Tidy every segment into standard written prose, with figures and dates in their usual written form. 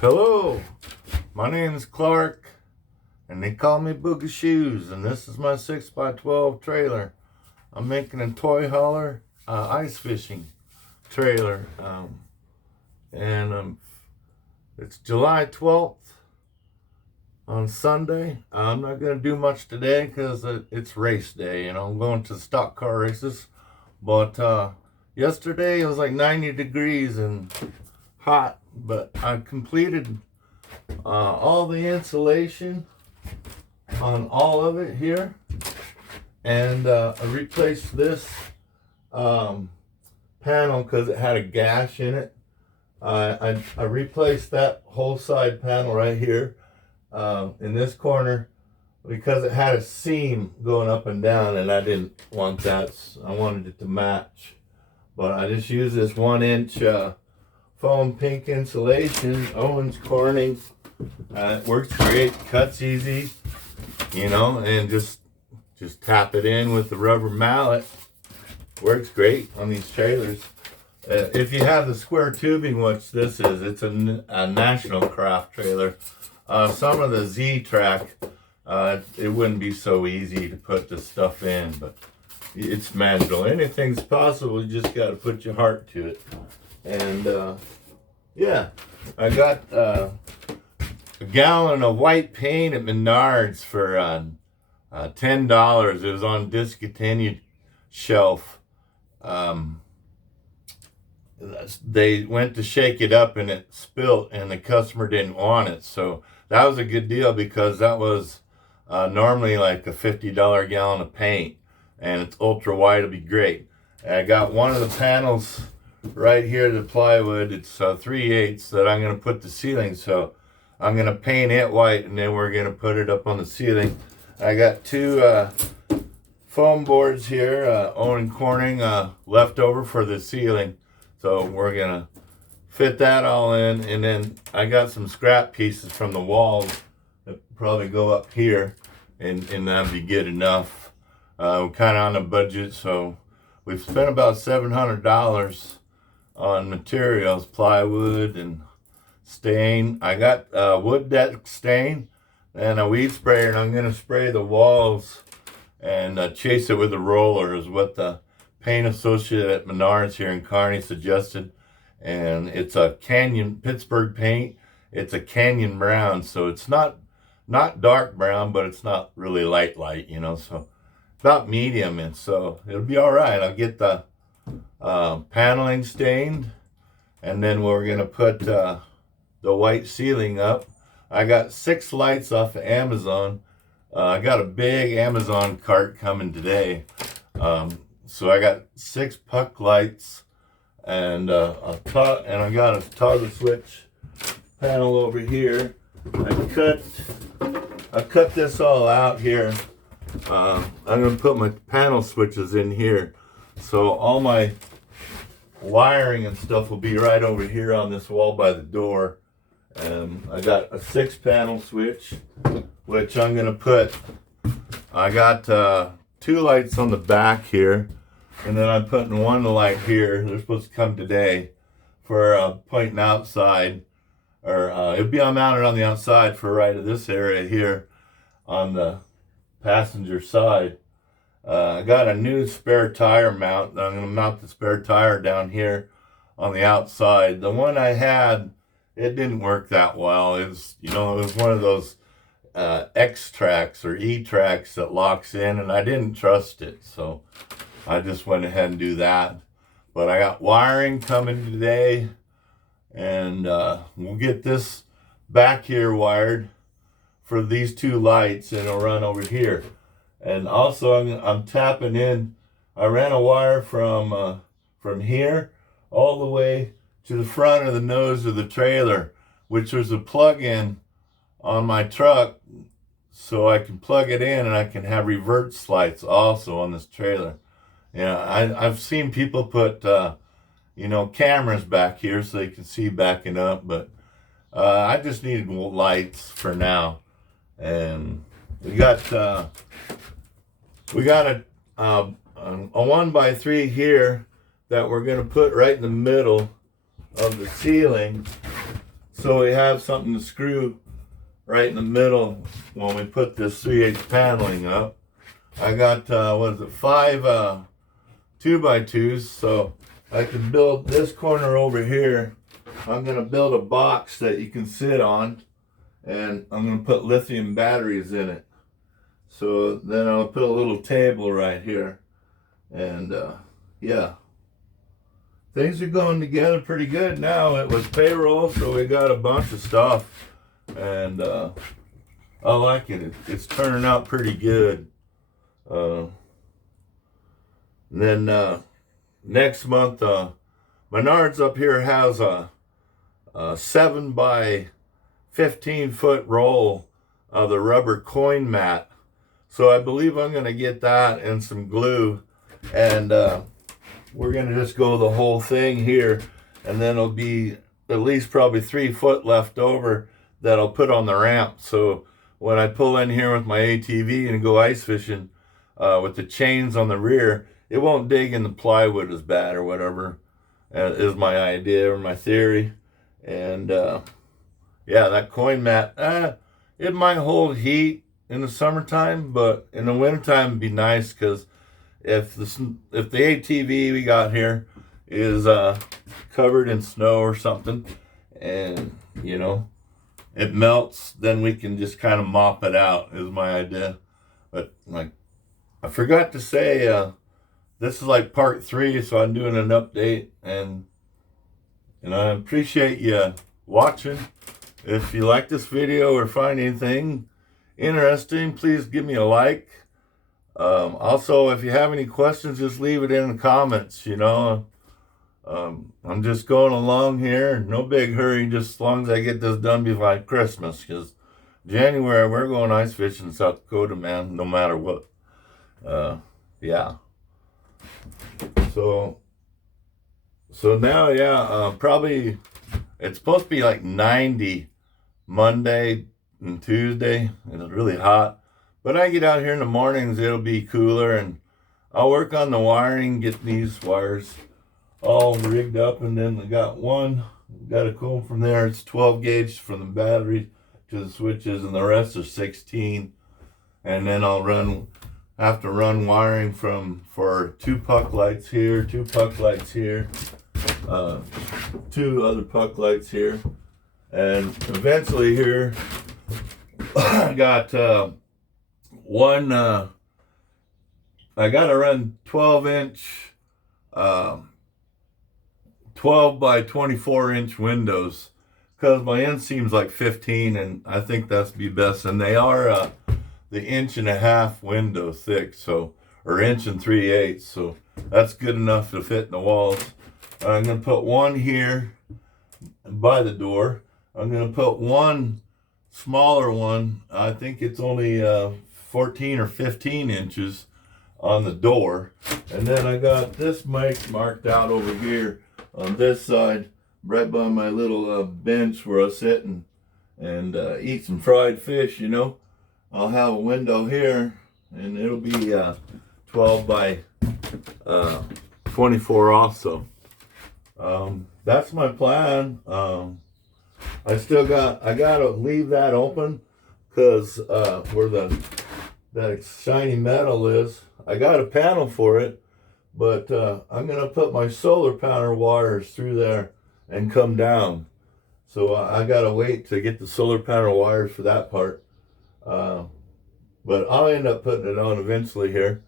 Hello, my name is Clark, and they call me Boogie Shoes, and this is my 6x12 trailer. I'm making a toy hauler ice fishing trailer, and it's July 12th on Sunday. I'm not going to do much today because it's race day, I'm going to stock car races, but yesterday it was like 90 degrees and hot, but I completed all the insulation on all of it here, and I replaced this panel because it had a gash in it. I replaced that whole side panel right here in this corner because it had a seam going up and down, and I didn't want that. I wanted it to match, but I just used this 1-inch foam pink insulation, Owens Corning. It works great, cuts easy, and just tap it in with the rubber mallet. Works great on these trailers. If you have the square tubing, which this is, it's a National Craft trailer. Some of the Z-Track, it wouldn't be so easy to put this stuff in, but it's magical. Anything's possible, you just got to put your heart to it. And yeah, I got a gallon of white paint at Menards for $10. It was on discontinued shelf. They went to shake it up and it spilt, and the customer didn't want it. So that was a good deal because that was normally like a $50 gallon of paint, and it's ultra white. It'll be great. And I got one of the panels right here, the plywood. It's 3/8 that I'm going to put the ceiling. So I'm going to paint it white, and then we're going to put it up on the ceiling. I got two foam boards here, Owens Corning, left over for the ceiling. So we're going to fit that all in, and then I got some scrap pieces from the walls that probably go up here, and that'd be good enough. We're kind of on a budget, so we've spent about $700 on materials, plywood and stain. I got wood deck stain and a weed sprayer, and I'm going to spray the walls and chase it with a roller, is what the paint associate at Menards here in Kearney suggested. And it's a Canyon Pittsburgh paint. It's a Canyon brown, so it's not dark brown, but it's not really light, so about medium. And so it'll be all right. I'll get the paneling stained, and then we're gonna put the white ceiling up. I got 6 lights off of Amazon. I got a big Amazon cart coming today. So I got 6 puck lights, and I got a toggle switch panel over here. I cut this all out here. I'm gonna put my panel switches in here, so all my wiring and stuff will be right over here on this wall by the door. I got a 6 panel switch, which I'm gonna put. I got 2 lights on the back here, and then I'm putting 1 light here. They're supposed to come today for pointing outside, or it'll be mounted on the outside for right of this area here on the passenger side. I got a new spare tire mount. I'm going to mount the spare tire down here on the outside. The one I had, it didn't work that well. It was one of those X tracks or E tracks that locks in, and I didn't trust it, so I just went ahead and do that. But I got wiring coming today, and we'll get this back here wired for these 2 lights, and it'll run over here. And also I'm tapping in. I ran a wire from here all the way to the front of the nose of the trailer, which was a plug-in on my truck, so I can plug it in and I can have reverse lights also on this trailer. I've seen people put cameras back here so they can see backing up, but I just needed lights for now. And we got a 1x3 here that we're going to put right in the middle of the ceiling, so we have something to screw right in the middle when we put this 3/8 paneling up. I got, what is it, 5 2x2s, so I can build this corner over here. I'm going to build a box that you can sit on, and I'm going to put lithium batteries in it. So then I'll put a little table right here, and yeah, things are going together pretty good now. It was payroll, so we got a bunch of stuff, and I like it. It's turning out pretty good. Then next month, Menards up here has a 7 by 15 foot roll of the rubber coin mat. So I believe I'm going to get that and some glue, and we're going to just go the whole thing here, and then it'll be at least probably 3 foot left over that I'll put on the ramp. So when I pull in here with my ATV and go ice fishing with the chains on the rear, it won't dig in the plywood as bad or whatever, is my idea or my theory. And yeah, that coin mat, it might hold heat in the summertime, but in the wintertime it'd be nice, because if the ATV we got here is covered in snow or something, and you know it melts, then we can just kind of mop it out, is my idea. But like I forgot to say, this is like part 3, so I'm doing an update, and I appreciate you watching. If you like this video or find anything interesting, please give me a like. Also, if you have any questions, just leave it in the comments. I'm just going along here, no big hurry, just as long as I get this done before Christmas, because January we're going ice fishing in South Dakota, man, no matter what. Yeah, so now, yeah, probably it's supposed to be like 90 Monday and Tuesday, and it's really hot. But I get out here in the mornings, it'll be cooler, and I'll work on the wiring, get these wires all rigged up, and then I got a comb from there. It's 12 gauge from the battery to the switches, and the rest are 16. And then I'll have to run wiring for 2 puck lights here, 2 puck lights here, 2 other puck lights here, and eventually here I got one. I got to run 12-inch, 12 by 24-inch windows, because my inseam's like 15, and I think that's be best. And they are the 1.5 inch window thick, so, or 1 3/8, so that's good enough to fit in the walls. I'm gonna put one here by the door. I'm gonna put one smaller one. I think it's only 14 or 15 inches on the door. And then I got this mic marked out over here on this side, right by my little bench where I sit and eat some fried fish, I'll have a window here, and it'll be 12 by 24 also. That's my plan. I gotta leave that open, because where that shiny metal is, I got a panel for it, but I'm gonna put my solar panel wires through there and come down. So I gotta wait to get the solar panel wires for that part. But I'll end up putting it on eventually here.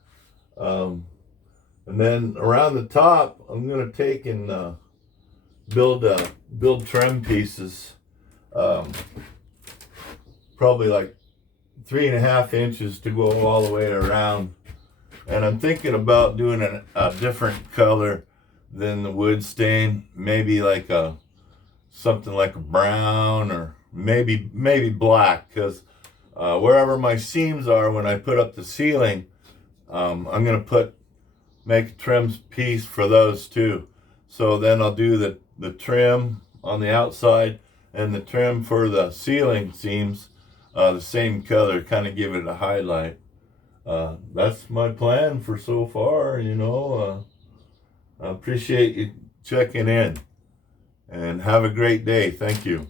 And then around the top, I'm gonna take and build trim pieces, probably like 3.5 inches to go all the way around. And I'm thinking about doing a different color than the wood stain, maybe like something like a brown, or maybe black, because wherever my seams are when I put up the ceiling, I'm gonna make a trim piece for those too. So then I'll do the trim on the outside and the trim for the ceiling seams the same color, kind of give it a highlight. That's my plan for so far. I appreciate you checking in, and have a great day. Thank you.